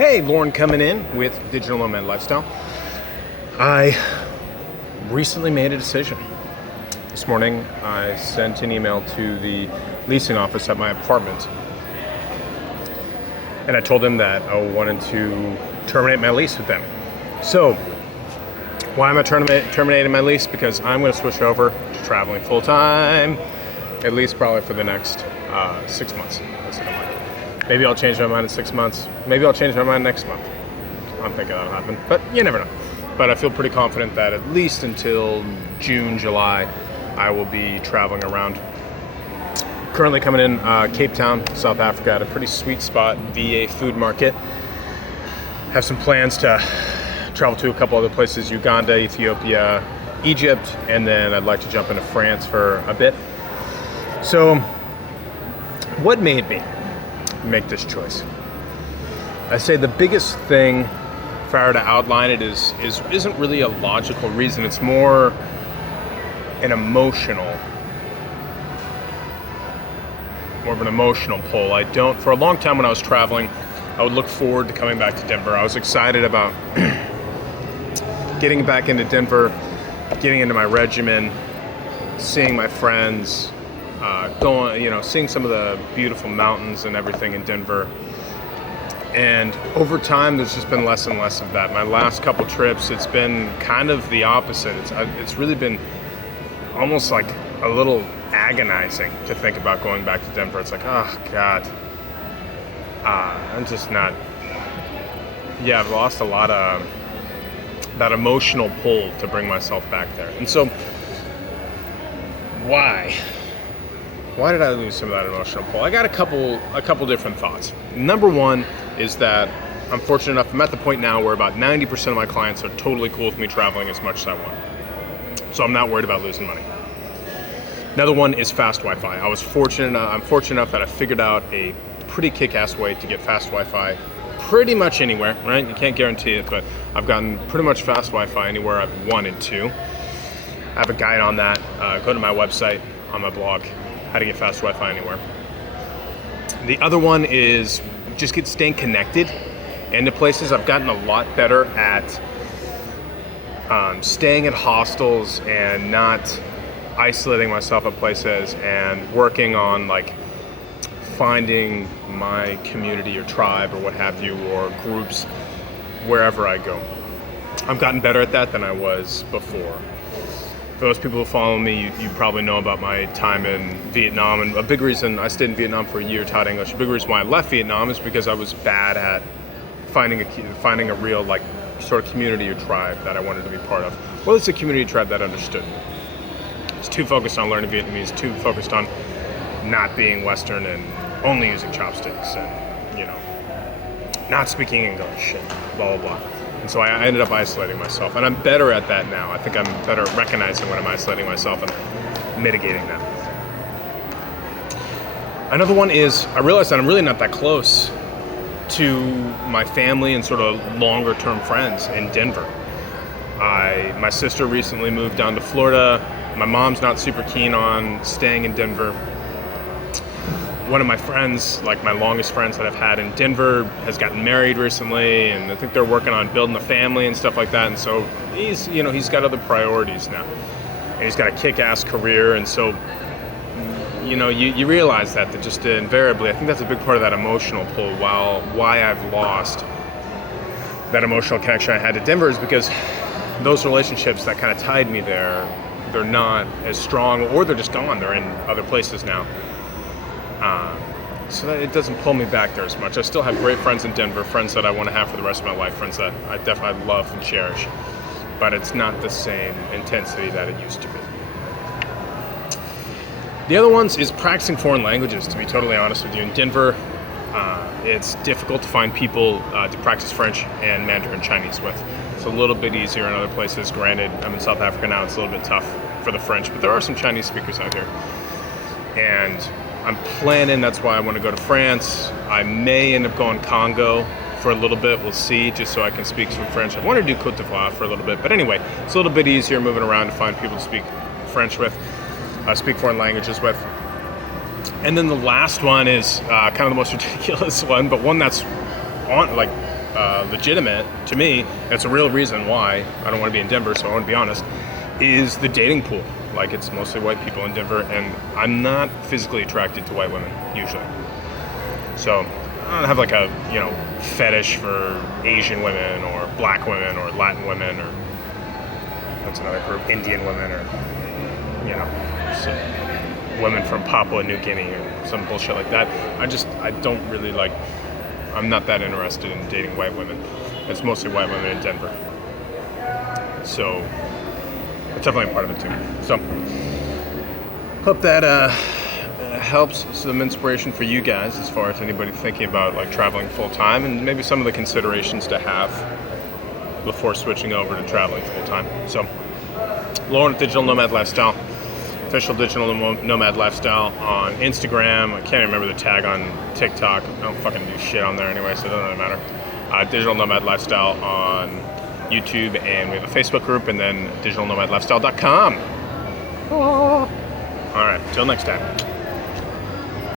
Hey, Lauren coming in with Digital Nomad Lifestyle. I recently made a decision. This morning, I sent an email to the leasing office at my apartment. And I told them that I wanted to terminate my lease with them. So, why am I terminating my lease? Because I'm going to switch over to traveling full time, at least probably for the next 6 months. That's what I'm like. Maybe I'll change my mind in 6 months. Maybe I'll change my mind next month. I'm thinking that'll happen, but you never know. But I feel pretty confident that at least until June, July, I will be traveling around. Currently coming in Cape Town, South Africa, at a pretty sweet spot, VA food market. Have some plans to travel to a couple other places, Uganda, Ethiopia, Egypt, and then I'd like to jump into France for a bit. So, what made me make this choice? I say the biggest thing, if I were to outline it, isn't really a logical reason. It's more an emotional pull. For a long time when I was traveling, I would look forward to coming back to Denver. I was excited about getting back into Denver, getting into my regimen, seeing my friends, seeing some of the beautiful mountains and everything in Denver. And over time, there's just been less and less of that. My last couple trips, it's been kind of the opposite. It's really been almost like a little agonizing to think about going back to Denver. It's like, oh God, I'm just not. Yeah, I've lost a lot of that emotional pull to bring myself back there. And so, why? Why did I lose some of that emotional pull? I got a couple different thoughts. Number one is that I'm fortunate enough, I'm at the point now where about 90% of my clients are totally cool with me traveling as much as I want. So I'm not worried about losing money. Another one is fast Wi-Fi. I'm fortunate enough that I figured out a pretty kick-ass way to get fast Wi-Fi pretty much anywhere, right? You can't guarantee it, but I've gotten pretty much fast Wi-Fi anywhere I've wanted to. I have a guide on that. Go to my website, on my blog, how to get fast Wi-Fi anywhere. The other one is just staying connected into places. I've gotten a lot better at staying at hostels and not isolating myself at places and working on like finding my community or tribe or what have you, or groups wherever I go. I've gotten better at that than I was before. For those people who follow me, you probably know about my time in Vietnam, and a big reason I stayed in Vietnam for a year, taught English. A big reason why I left Vietnam is because I was bad at finding a real like sort of community or tribe that I wanted to be part of. Well, it's a community tribe that understood me. It's too focused on learning Vietnamese, too focused on not being Western and only using chopsticks and not speaking English and blah blah blah. And so I ended up isolating myself, and I'm better at that now. I think I'm better at recognizing when I'm isolating myself and mitigating that. Another one is I realized that I'm really not that close to my family and sort of longer term friends in Denver. My sister recently moved down to Florida. My mom's not super keen on staying in Denver. One of my friends, like my longest friends that I've had in Denver, has gotten married recently, and I think they're working on building a family and stuff like that. And so he's got other priorities now, and he's got a kick-ass career. And so, you realize that just invariably, I think that's a big part of that emotional pull. Why I've lost that emotional connection I had to Denver is because those relationships that kind of tied me there, they're not as strong, or they're just gone. They're in other places now. So that it doesn't pull me back there as much. I still have great friends in Denver, friends that I want to have for the rest of my life, friends that I definitely love and cherish, but it's not the same intensity that it used to be. The other ones is practicing foreign languages, to be totally honest with you. In Denver, it's difficult to find people to practice French and Mandarin Chinese with. It's a little bit easier in other places. Granted, I'm in South Africa now, it's a little bit tough for the French, but there are some Chinese speakers out here. And I'm planning, that's why I want to go to France. I may end up going Congo for a little bit, we'll see, just so I can speak some French. I want to do Côte d'Ivoire for a little bit, but anyway, it's a little bit easier moving around to find people to speak French with, speak foreign languages with. And then the last one is kind of the most ridiculous one, but one that's legitimate to me. And it's a real reason why I don't want to be in Denver, so I want to be honest, is the dating pool. Like, it's mostly white people in Denver, and I'm not physically attracted to white women, usually. So I don't have like a, fetish for Asian women or black women or Latin women or what's another group, Indian women or, some women from Papua New Guinea or some bullshit like that. I don't really like, I'm not that interested in dating white women. It's mostly white women in Denver. So it's definitely a part of it too. So hope that helps some inspiration for you guys as far as anybody thinking about like traveling full time, and maybe some of the considerations to have before switching over to traveling full time. So Lauren at Digital Nomad Lifestyle, official Digital Nomad Lifestyle on Instagram. I can't remember the tag on TikTok. I don't fucking do shit on there anyway, so it doesn't really matter. Digital Nomad Lifestyle on YouTube, and we have a Facebook group, and then digitalnomadlifestyle.com. All right, till next time.